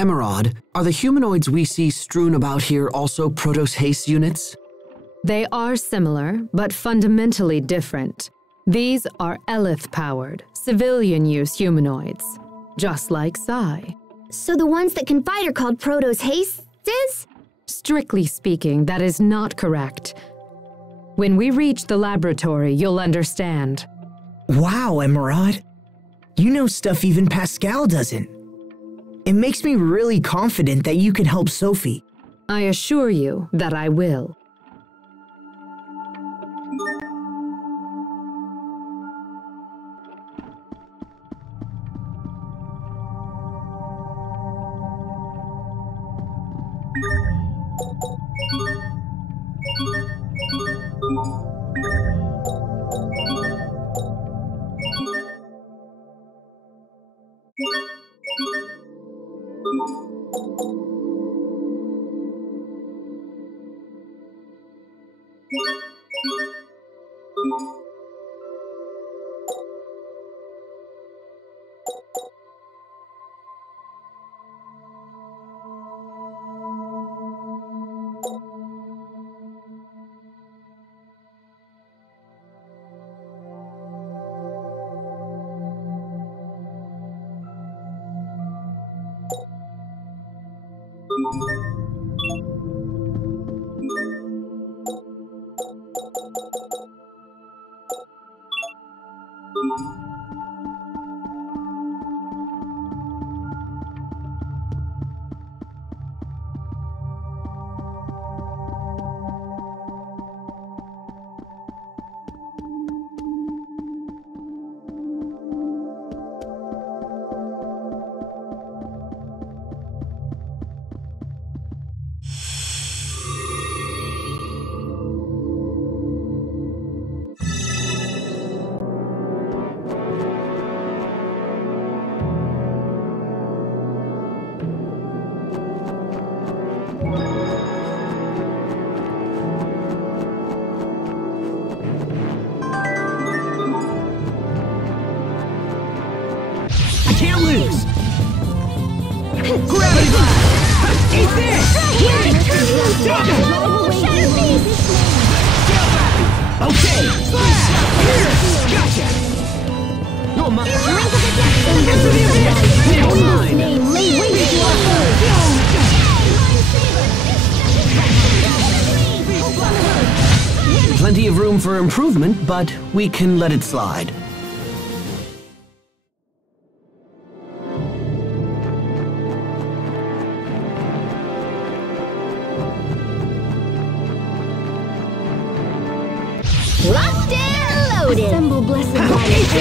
Emerald, are the humanoids we see strewn about here also Protos-Haste units? They are similar, but fundamentally different. These are elef-powered, civilian-use humanoids, just like Psy. So the ones that can fight are called Protos-Hastes? Strictly speaking, that is not correct. When we reach the laboratory, you'll understand. Wow, Emerald. You know stuff even Pascal doesn't. It makes me really confident that you can help Sophie. I assure you that I will. use! Gravity blast! Eat this! Okay! Slash! Here! Gotcha! You're mine! Into the abyss! You're mine! Plenty of room for improvement, but we can let it slide. Locked and loaded. Assemble blessed light.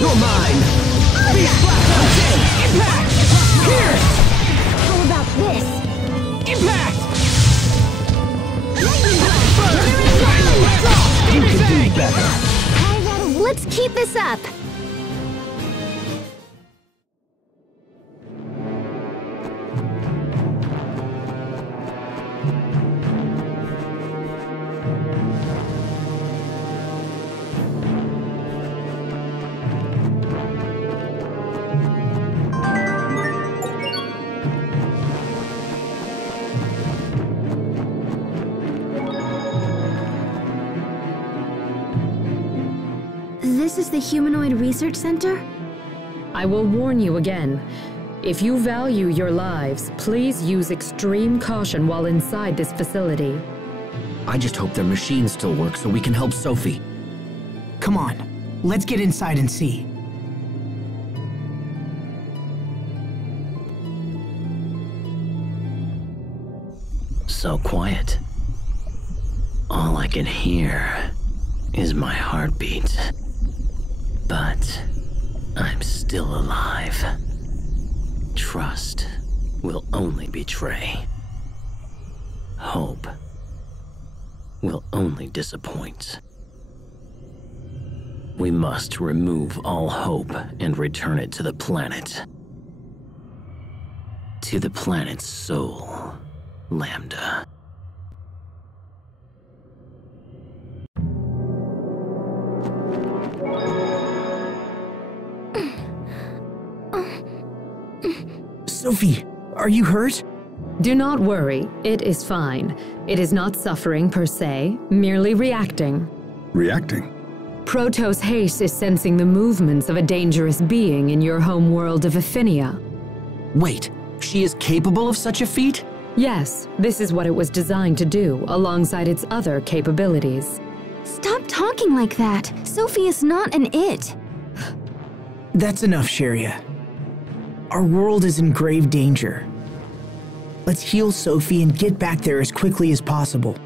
You're mine! Okay! Impact! Here! How about this? Impact! You can do better. Let's keep this up. This is the Humanoid Research Center? I will warn you again. If you value your lives, please use extreme caution while inside this facility. I just hope their machines still work so we can help Sophie. Come on, let's get inside and see. So quiet. All I can hear is my heartbeat. But I'm still alive. Trust will only betray. Hope will only disappoint. We must remove all hope and return it to the planet. To the planet's soul, Lambda. Sophie, are you hurt? Do not worry, it is fine. It is not suffering per se, merely reacting. Reacting? Protos Haste is sensing the movements of a dangerous being in your home world of Efinea. Wait, she is capable of such a feat? Yes, this is what it was designed to do, alongside its other capabilities. Stop talking like that. Sophie is not an it. That's enough, Sharia. Our world is in grave danger. Let's heal Sophie and get back there as quickly as possible.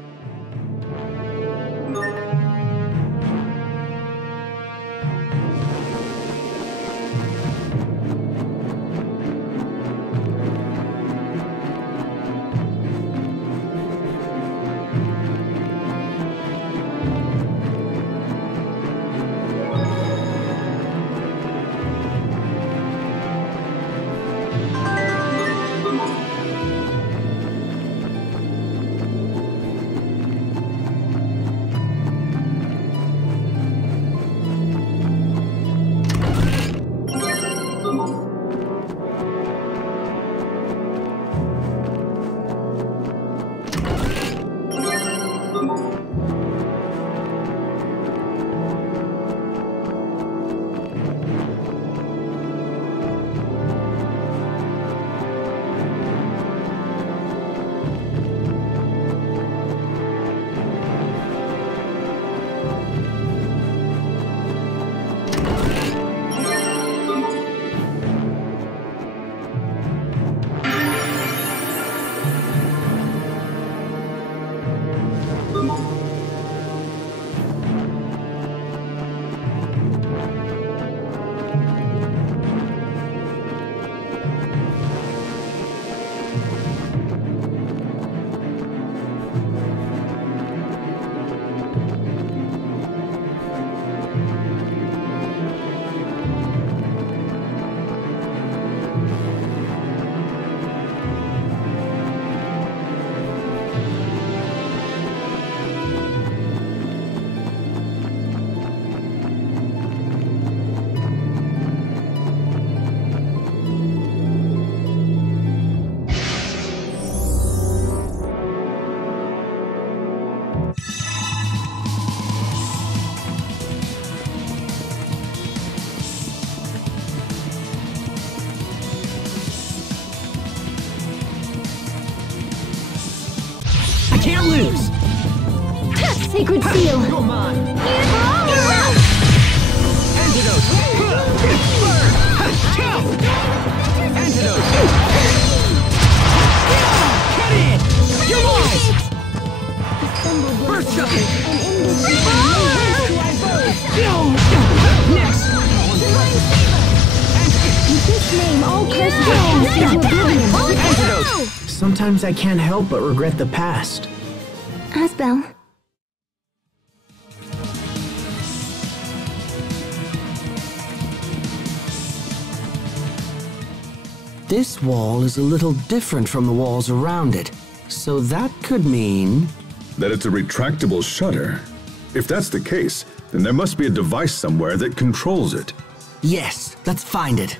I can't lose! Sacred seal. You're mine! Antidote. Antidote! Cut in! You're mine! Burst shot! Next! With this name, all cursed beings into oblivion. Antidote! Sometimes I can't help but regret the past. Asbel. This wall is a little different from the walls around it, so that could mean... That it's a retractable shutter. If that's the case, then there must be a device somewhere that controls it. Yes, let's find it.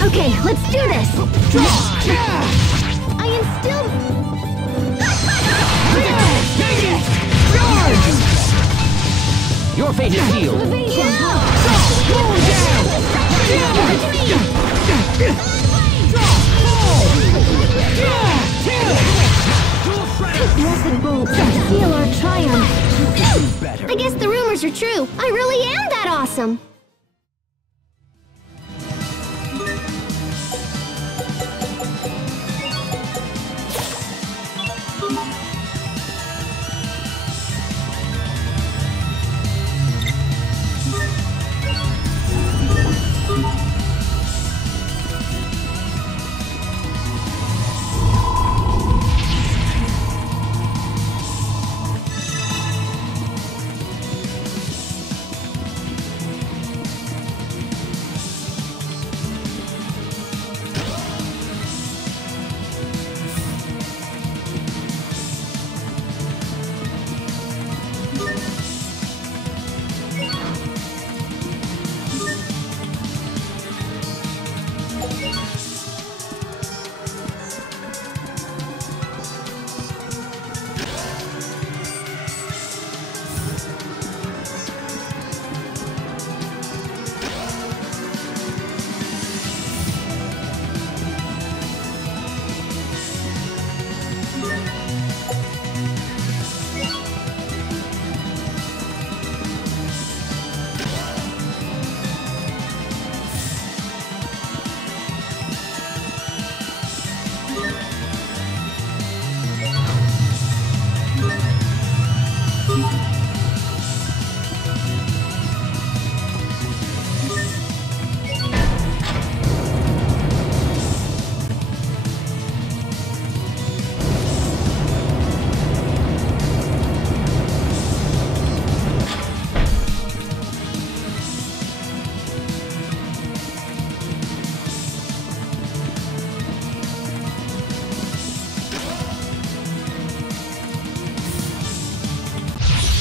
Okay, let's do this! I am still... Your fate is sealed! Blessed bolts seal our triumph! I guess the rumors are true. I really am that awesome!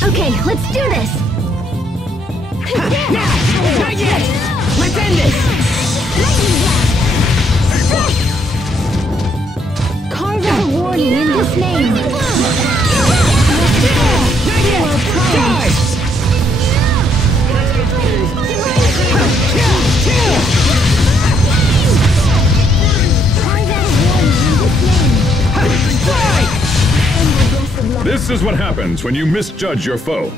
Okay, let's do this! Not yet! Let's end this! Carve out a warning in this name! Not yet! Die! This is what happens when you misjudge your foe.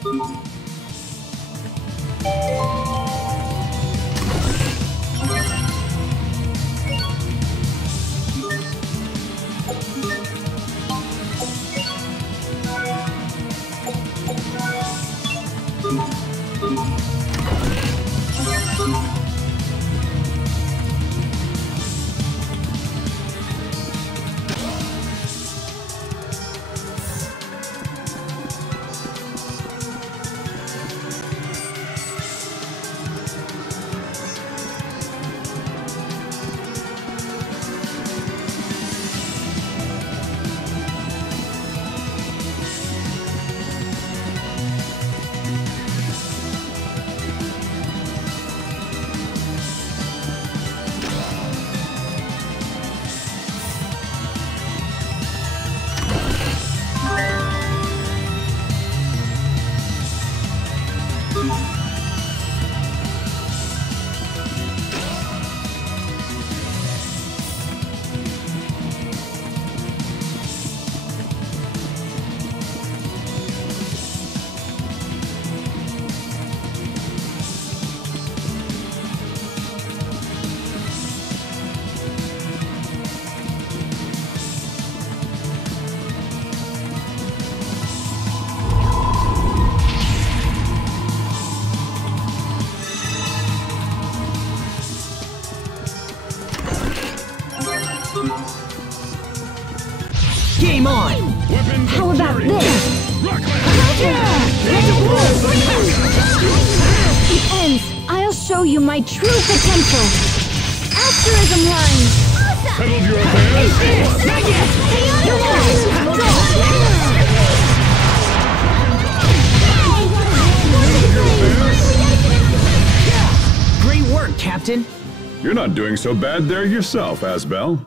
Game on! How about this? It ends. I'll show you my true potential. Asterism line. Settled your affairs? Not yet! Great work, Captain. You're not doing so bad there yourself, Asbel.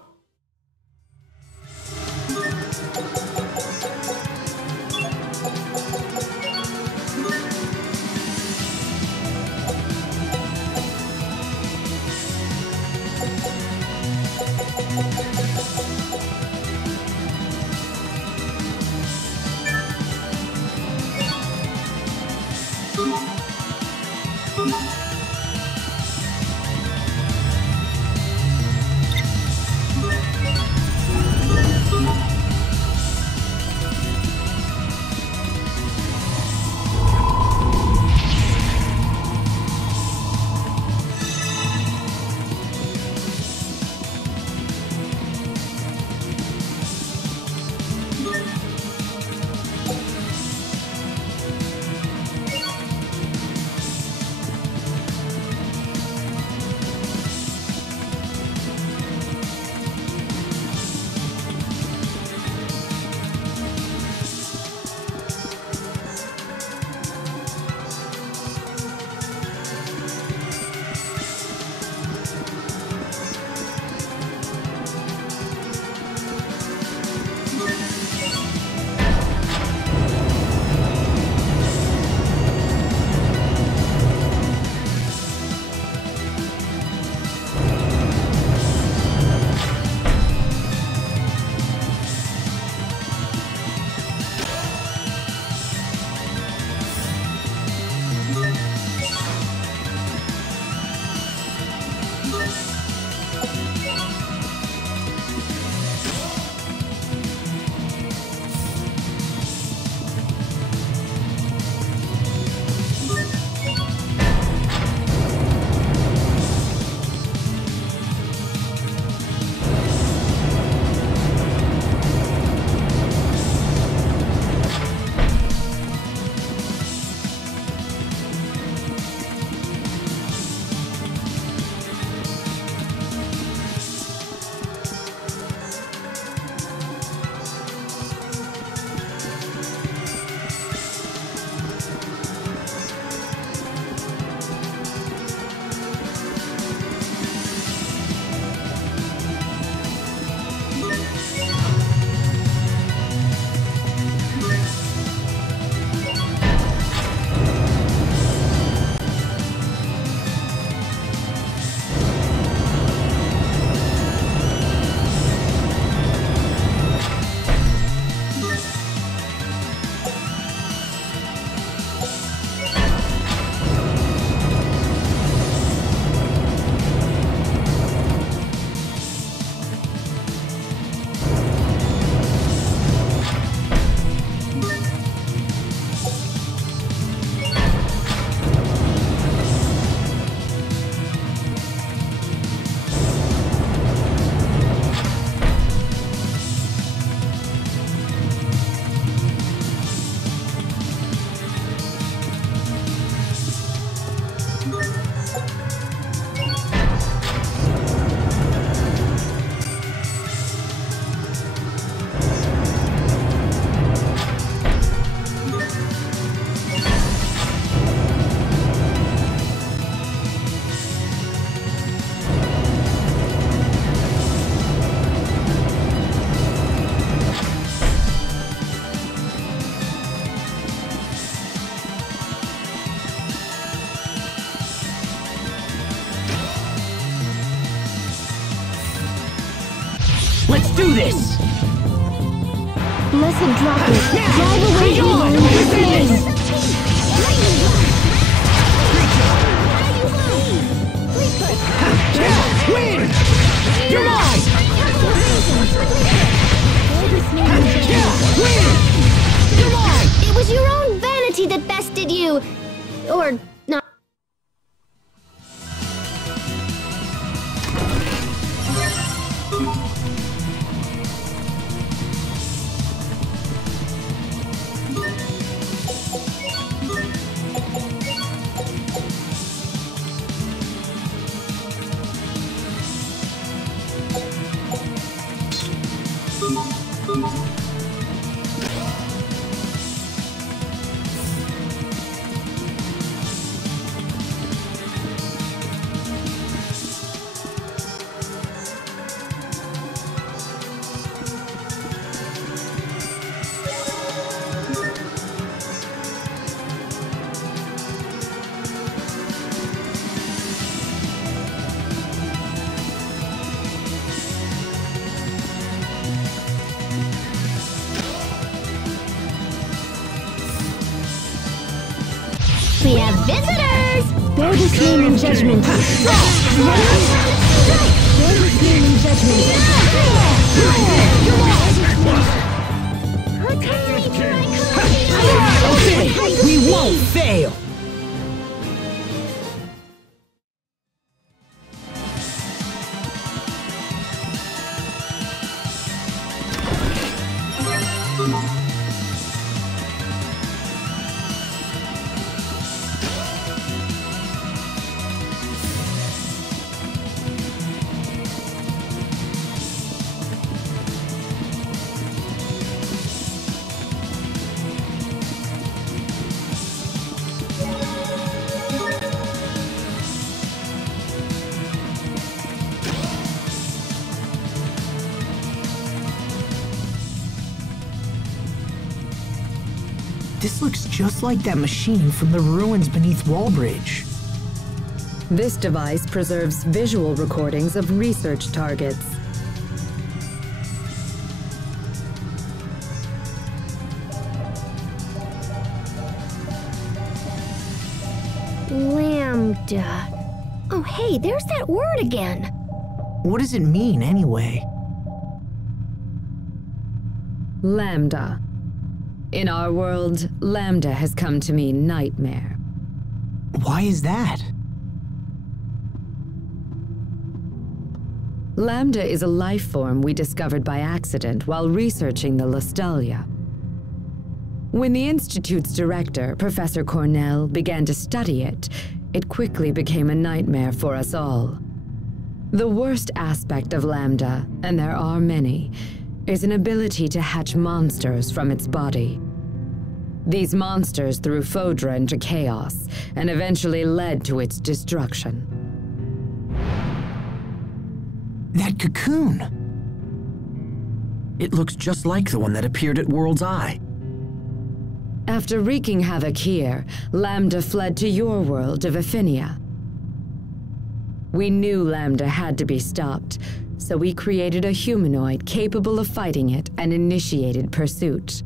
Let's do this! Lesson drop it. Drive away from learn this name. Win! You're mine! Win! You're mine! It was your own vanity that bested you. Or not. We have visitors! Bear this name in judgment. Bear this name in judgment. Okay, we won't fail! This looks just like that machine from the ruins beneath Wallbridge. This device preserves visual recordings of research targets. Lambda. Oh, hey, there's that word again. What does it mean, anyway? Lambda. In our world, Lambda has come to mean nightmare. Why is that? Lambda is a life form we discovered by accident while researching the Lustalia. When the Institute's director, Professor Cornell, began to study it, it quickly became a nightmare for us all. The worst aspect of Lambda, and there are many, is an ability to hatch monsters from its body. These monsters threw Fodra into chaos and eventually led to its destruction. That cocoon! It looks just like the one that appeared at World's Eye. After wreaking havoc here, Lambda fled to your world of Efinea. We knew Lambda had to be stopped, so we created a humanoid capable of fighting it and initiated pursuit.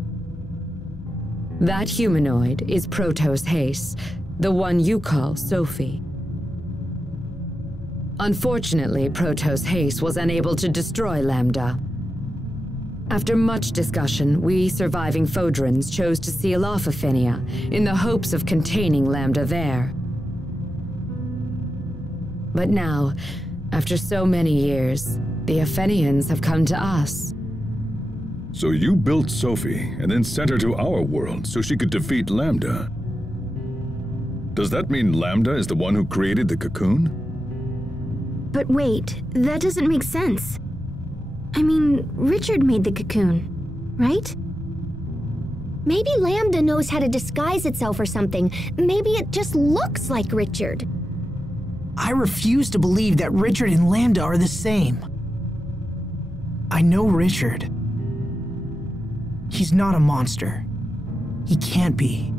That humanoid is Protos Hace, the one you call Sophie. Unfortunately, Protos Hace was unable to destroy Lambda. After much discussion, we surviving Fodrans chose to seal off Efinea in the hopes of containing Lambda there. But now, after so many years, the Efineans have come to us. So you built Sophie and then sent her to our world so she could defeat Lambda. Does that mean Lambda is the one who created the cocoon? But wait, that doesn't make sense. I mean, Richard made the cocoon, right? Maybe Lambda knows how to disguise itself or something. Maybe it just looks like Richard. I refuse to believe that Richard and Lambda are the same. I know Richard. He's not a monster. He can't be.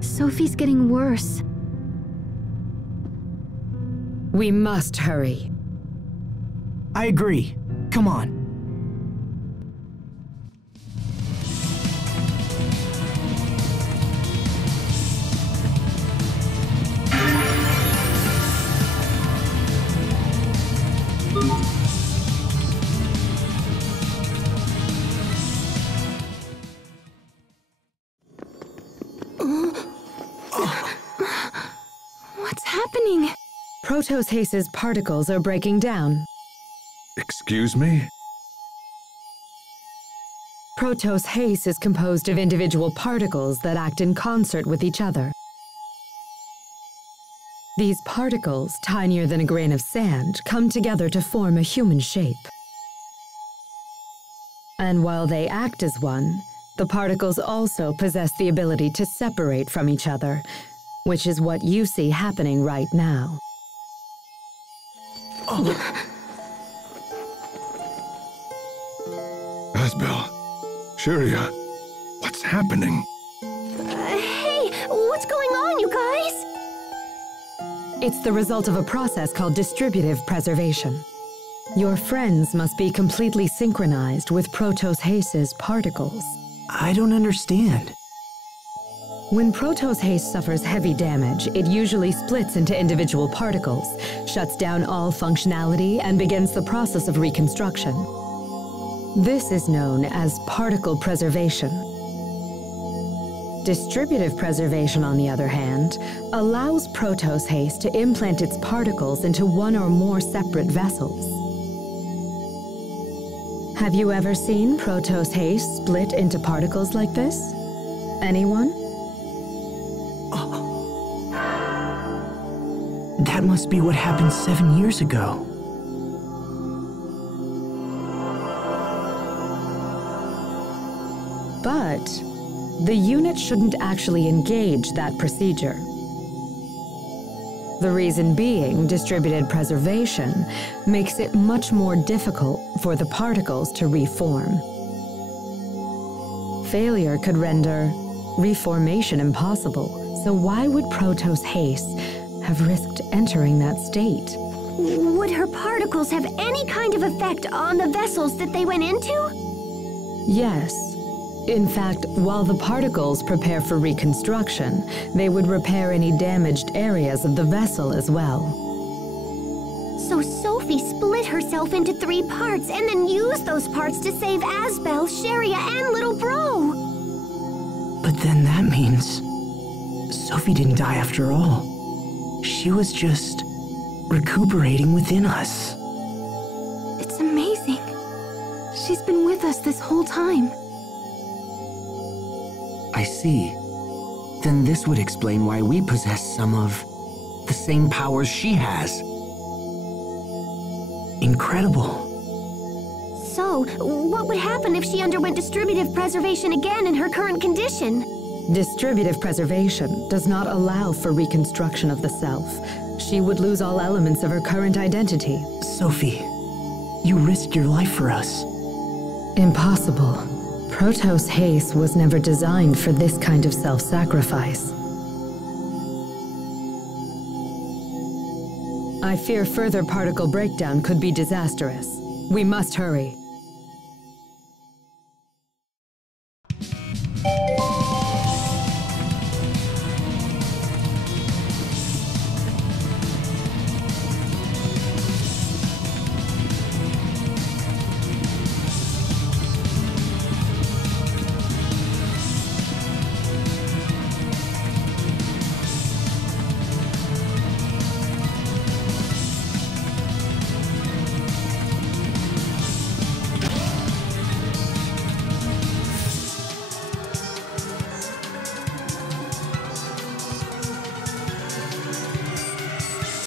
Sophie's getting worse. We must hurry. I agree. Come on. What's happening? Protos Hace's particles are breaking down. Excuse me? Protos Hace is composed of individual particles that act in concert with each other. These particles, tinier than a grain of sand, come together to form a human shape. And while they act as one, the particles also possess the ability to separate from each other, which is what you see happening right now. Asbel, Sharia, what's happening? Hey, what's going on, you guys? It's the result of a process called distributive preservation. Your friends must be completely synchronized with Protos Hace's particles. I don't understand. When Protos Hace suffers heavy damage, it usually splits into individual particles, shuts down all functionality, and begins the process of reconstruction. This is known as particle preservation. Distributive preservation, on the other hand, allows Protos Hace to implant its particles into one or more separate vessels. Have you ever seen Protos Hace split into particles like this? Anyone? That must be what happened 7 years ago. But the unit shouldn't actually engage that procedure. The reason being, distributed preservation makes it much more difficult for the particles to reform. Failure could render reformation impossible, so why would Protos Hace have risked entering that state? Would her particles have any kind of effect on the vessels that they went into? Yes. In fact, while the particles prepare for reconstruction, they would repair any damaged areas of the vessel as well. So Sophie split herself into 3 parts and then used those parts to save Asbel, Sharia, and little bro. But then that means Sophie didn't die after all. She was just recuperating within us. It's amazing. She's been with us this whole time. I see. Then this would explain why we possess some of the same powers she has. Incredible. So, what would happen if she underwent distributive preservation again in her current condition? Distributive preservation does not allow for reconstruction of the self. She would lose all elements of her current identity. Sophie, you risked your life for us. Impossible. Protos Hace was never designed for this kind of self-sacrifice. I fear further particle breakdown could be disastrous. We must hurry.